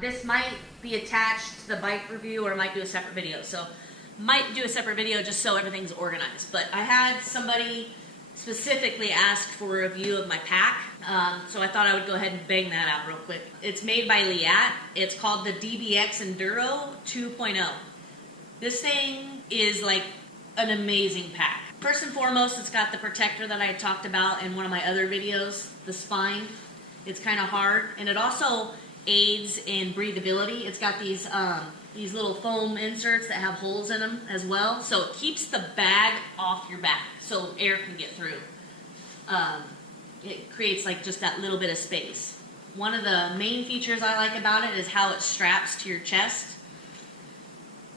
This might be attached to the bike review, or might do a separate video. So might do a separate video just so everything's organized. But I had somebody specifically ask for a review of my pack. So I thought I would go ahead and bang that out real quick. It's made by Leatt. It's called the DBX ENDURO 2.0. This thing is like an amazing pack. First and foremost, it's got the protector that I talked about in one of my other videos, the spine. It's kind of hard, and it also aids in breathability. It's got these little foam inserts that have holes in them as well, so it keeps the bag off your back so air can get through. It creates like just that little bit of space. One of the main features I like about it is how it straps to your chest.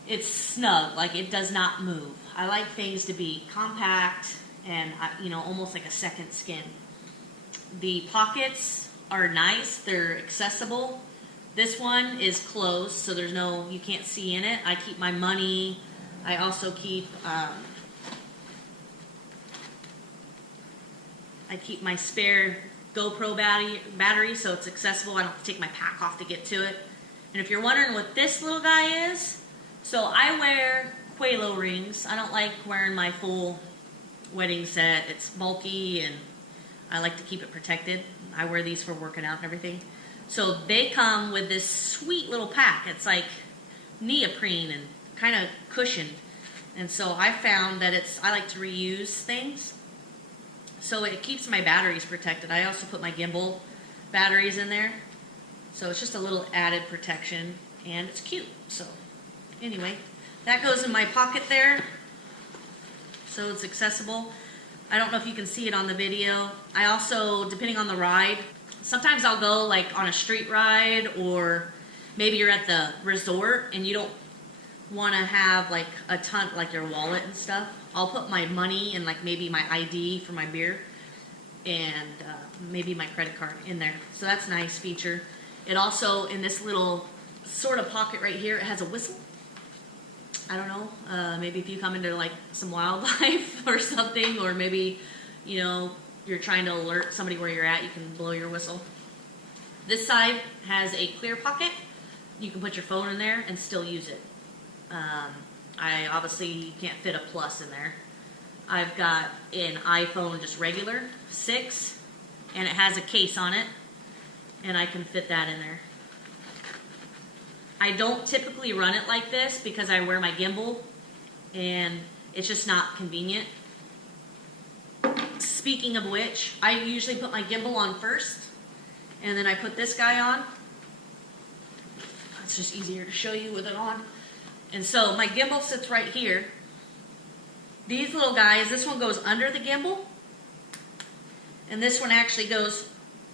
It's snug, like it does not move. I like things to be compact and almost like a second skin. The pockets are nice, they're accessible. This one is closed, so you can't see in it. I keep my money. I also keep my spare GoPro battery, so it's accessible. I don't have to take my pack off to get to it. And if you're wondering what this little guy is, so I wear Quelo rings. I don't like wearing my full wedding set. It's bulky and I like to keep it protected. I wear these for working out and everything. So they come with this sweet little pack. It's like neoprene and kind of cushioned. And so I found that I like to reuse things. So it keeps my batteries protected. I also put my gimbal batteries in there. So it's just a little added protection, and it's cute. So anyway, that goes in my pocket there. So it's accessible. I don't know if you can see it on the video. I also, depending on the ride, sometimes I'll go like on a street ride, or maybe you're at the resort and you don't want to have like a ton, like your wallet and stuff. I'll put my money and like maybe my ID for my beer and maybe my credit card in there. So that's a nice feature. It also, in this little sort of pocket right here, it has a whistle. I don't know, maybe if you come into like some wildlife or something, or maybe, you're trying to alert somebody where you're at, you can blow your whistle. This side has a clear pocket. You can put your phone in there and still use it. I obviously can't fit a plus in there. I've got an iPhone just regular, 6, and it has a case on it, and I can fit that in there. I don't typically run it like this because I wear my gimbal and it's just not convenient. Speaking of which, I usually put my gimbal on first and then I put this guy on. It's just easier to show you with it on. And so my gimbal sits right here. These little guys, this one goes under the gimbal and this one actually goes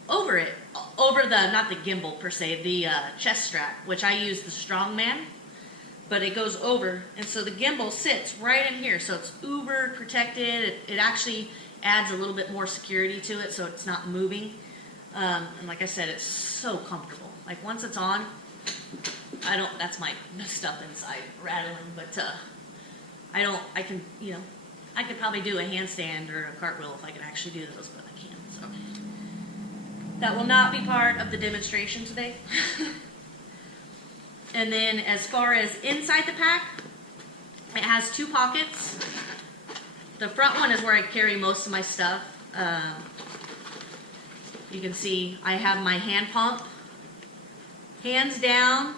over it. Over not the gimbal per se, the chest strap, which I use the Strongman, but it goes over, and so the gimbal sits right in here, so it's uber protected. It actually adds a little bit more security to it, so it's not moving. And like I said, it's so comfortable. Like once it's on, that's my stuff inside rattling, but I could probably do a handstand or a cartwheel if I could actually do those, but I can't, so. That will not be part of the demonstration today. And then as far as inside the pack, it has 2 pockets. The front one is where I carry most of my stuff. You can see I have my hand pump. Hands down,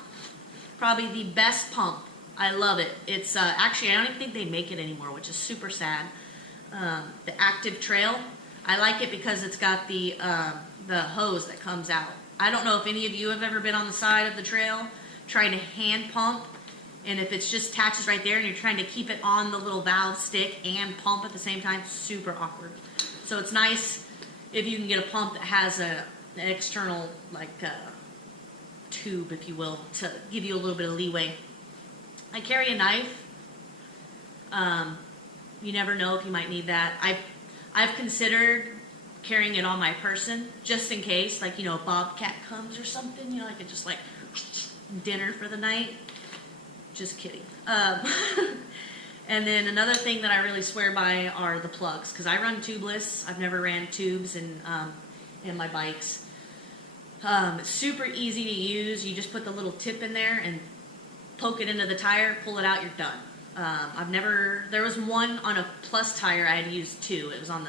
probably the best pump. I love it. It's actually, I don't even think they make it anymore, which is super sad. The Active Trail. I like it because it's got the hose that comes out. I don't know if any of you have ever been on the side of the trail trying to hand pump, and if it's just attaches right there and you're trying to keep it on the little valve stick and pump at the same time, super awkward. So it's nice if you can get a pump that has an external tube, if you will, to give you a little bit of leeway. I carry a knife. You never know if you might need that. I've considered carrying it on my person just in case, like, a bobcat comes or something, I could just dinner for the night. Just kidding. And then another thing that I really swear by are the plugs, because I run tubeless. I've never ran tubes in my bikes. It's super easy to use. You just put the little tip in there and poke it into the tire, pull it out, you're done. There was one on a Plus tire I had used too. It was on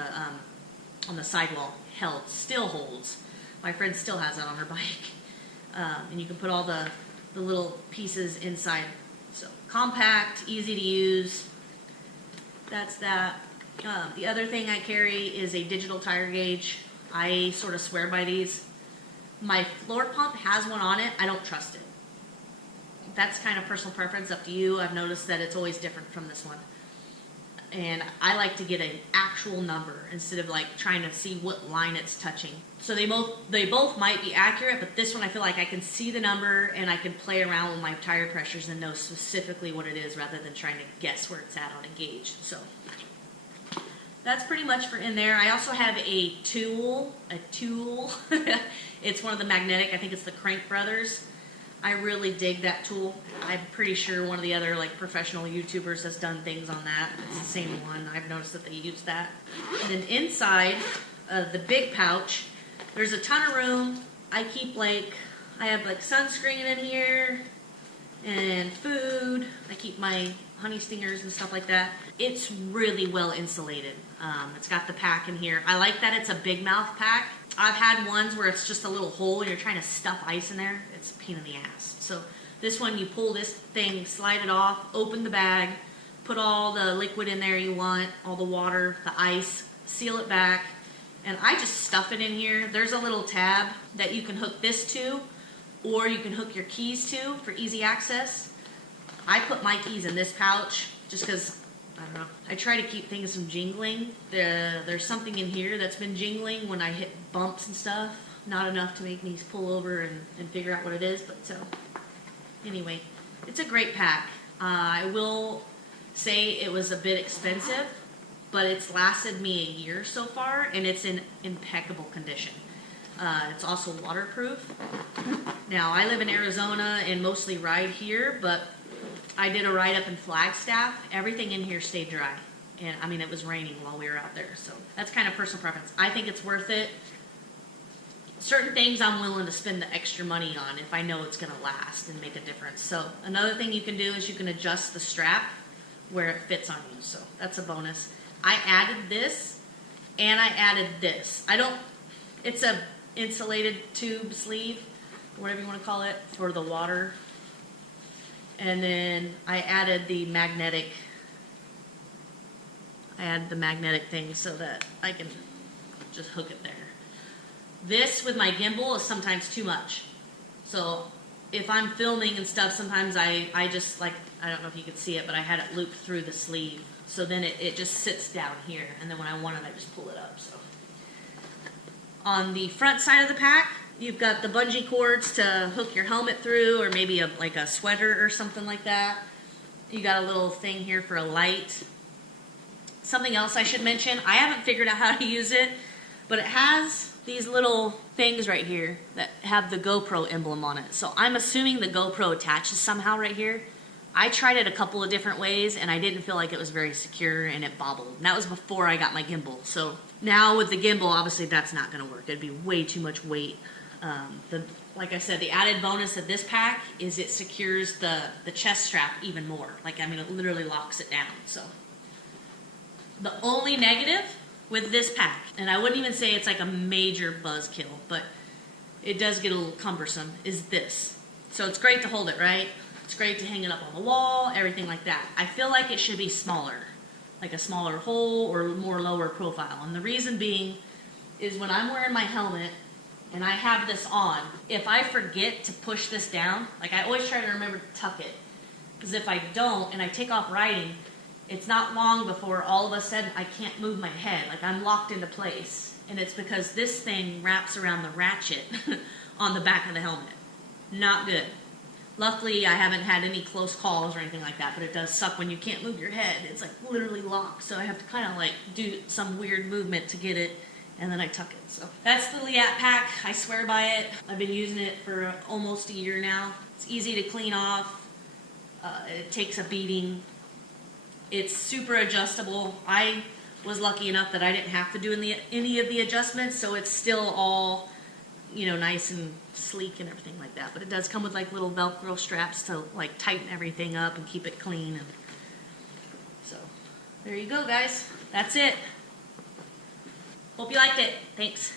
the sidewall, held, still holds. My friend still has that on her bike. And you can put all the little pieces inside. So compact, easy to use. That's that. The other thing I carry is a digital tire gauge. I sort of swear by these. My floor pump has one on it. I don't trust it. That's kind of personal preference, up to you. I've noticed that it's always different from this one. And I like to get an actual number instead of like trying to see what line it's touching. So they both might be accurate, but this one I feel like I can see the number and I can play around with my tire pressures and know specifically what it is rather than trying to guess where it's at on a gauge. So that's pretty much for in there. I also have a tool. It's one of the magnetic, I think it's the Crank Brothers. I really dig that tool. I'm pretty sure one of the other like professional YouTubers has done things on that. It's the same one. I've noticed that they use that. And then inside the big pouch, there's a ton of room. I have like sunscreen in here and food. I keep my honey stingers and stuff like that. It's really well insulated. It's got the pack in here. I like that it's a big mouth pack. I've had ones where it's just a little hole and you're trying to stuff ice in there. It's a pain in the ass. So this one, you pull this thing, slide it off, open the bag, put all the liquid in there you want, all the water, the ice, seal it back, and I just stuff it in here. There's a little tab that you can hook this to, or you can hook your keys to for easy access. I put my keys in this pouch just because, I don't know, I try to keep things from jingling. There's something in here that's been jingling when I hit bumps and stuff. Not enough to make me pull over and figure out what it is, but so anyway, it's a great pack. I will say it was a bit expensive, but it's lasted me a year so far, and it's in impeccable condition. It's also waterproof. Now, I live in Arizona and mostly ride here, but I did a ride up in Flagstaff. Everything in here stayed dry. And I mean, it was raining while we were out there. So that's kind of personal preference. I think it's worth it. Certain things I'm willing to spend the extra money on if I know it's going to last and make a difference. So another thing you can do is you can adjust the strap where it fits on you. So that's a bonus. I added this and I added this. It's a insulated tube sleeve, whatever you want to call it, for the water. And then I added the magnetic thing so that I can just hook it there. This with my gimbal is sometimes too much. So if I'm filming and stuff, sometimes I just like, I don't know if you can see it, but I had it looped through the sleeve. So then it just sits down here. And then when I want it, I just pull it up. So on the front side of the pack, you've got the bungee cords to hook your helmet through, or maybe like a sweater or something like that. You got a little thing here for a light. Something else I should mention, I haven't figured out how to use it, but it has these little things right here that have the GoPro emblem on it. So I'm assuming the GoPro attaches somehow right here. I tried it a couple of different ways and I didn't feel like it was very secure and it bobbled. And that was before I got my gimbal. So now with the gimbal, obviously that's not going to work. It'd be way too much weight. Like I said, the added bonus of this pack is it secures the chest strap even more. Like, I mean, it literally locks it down. So the only negative with this pack, and I wouldn't even say it's like a major buzzkill, but it does get a little cumbersome, is this. So it's great to hold it, right? It's great to hang it up on the wall, everything like that. I feel like it should be smaller, like a smaller hole or more lower profile. And the reason being is when I'm wearing my helmet and I have this on, if I forget to push this down, like I always try to remember to tuck it. Because if I don't and I take off riding, it's not long before all of a sudden I can't move my head. Like I'm locked into place. And it's because this thing wraps around the ratchet on the back of the helmet. Not good. Luckily, I haven't had any close calls or anything like that, but it does suck when you can't move your head. It's like literally locked, so I have to kind of like do some weird movement to get it, and then I tuck it. So that's the Leatt pack. I swear by it. I've been using it for almost a year now. It's easy to clean off. It takes a beating. It's super adjustable. I was lucky enough that I didn't have to do any of the adjustments, so it's still all you know, nice and sleek and everything like that. But it does come with like little Velcro straps to like tighten everything up and keep it clean. And so there you go, guys. That's it. Hope you liked it. Thanks.